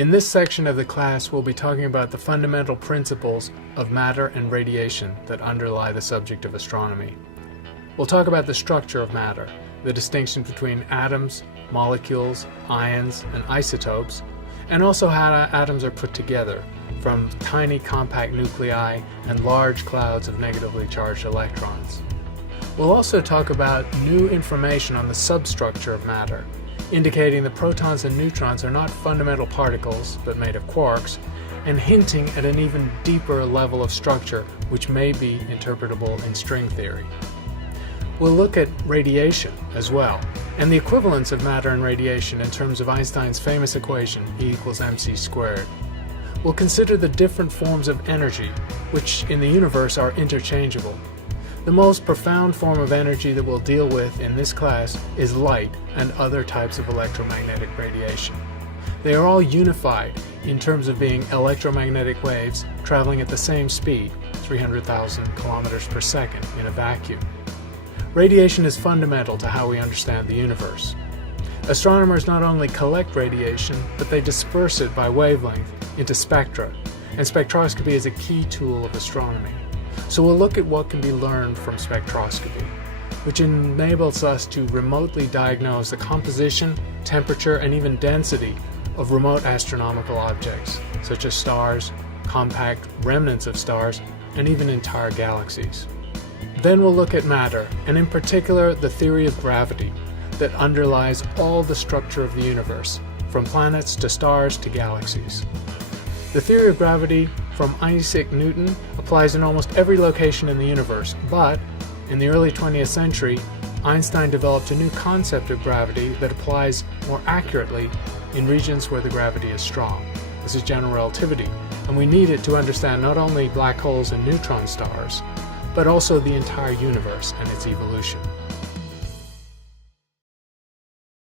In this section of the class, we'll be talking about the fundamental principles of matter and radiation that underlie the subject of astronomy. We'll talk about the structure of matter, the distinction between atoms, molecules, ions, and isotopes, and also how atoms are put together, from tiny compact nuclei and large clouds of negatively charged electrons. We'll also talk about new information on the substructure of matter, indicating that protons and neutrons are not fundamental particles, but made of quarks, and hinting at an even deeper level of structure which may be interpretable in string theory. We'll look at radiation as well, and the equivalence of matter and radiation in terms of Einstein's famous equation, E equals mc squared. We'll consider the different forms of energy, which in the universe are interchangeable. The most profound form of energy that we'll deal with in this class is light and other types of electromagnetic radiation. They are all unified in terms of being electromagnetic waves traveling at the same speed, 300,000 kilometers per second, in a vacuum. Radiation is fundamental to how we understand the universe. Astronomers not only collect radiation, but they disperse it by wavelength into spectra, and spectroscopy is a key tool of astronomy. So we'll look at what can be learned from spectroscopy, which enables us to remotely diagnose the composition, temperature, and even density of remote astronomical objects, such as stars, compact remnants of stars, and even entire galaxies. Then we'll look at matter, and in particular the theory of gravity that underlies all the structure of the universe, from planets to stars to galaxies. The theory of gravity from Isaac Newton applies in almost every location in the universe, but in the early 20th century, Einstein developed a new concept of gravity that applies more accurately in regions where the gravity is strong. This is general relativity, and we need it to understand not only black holes and neutron stars, but also the entire universe and its evolution.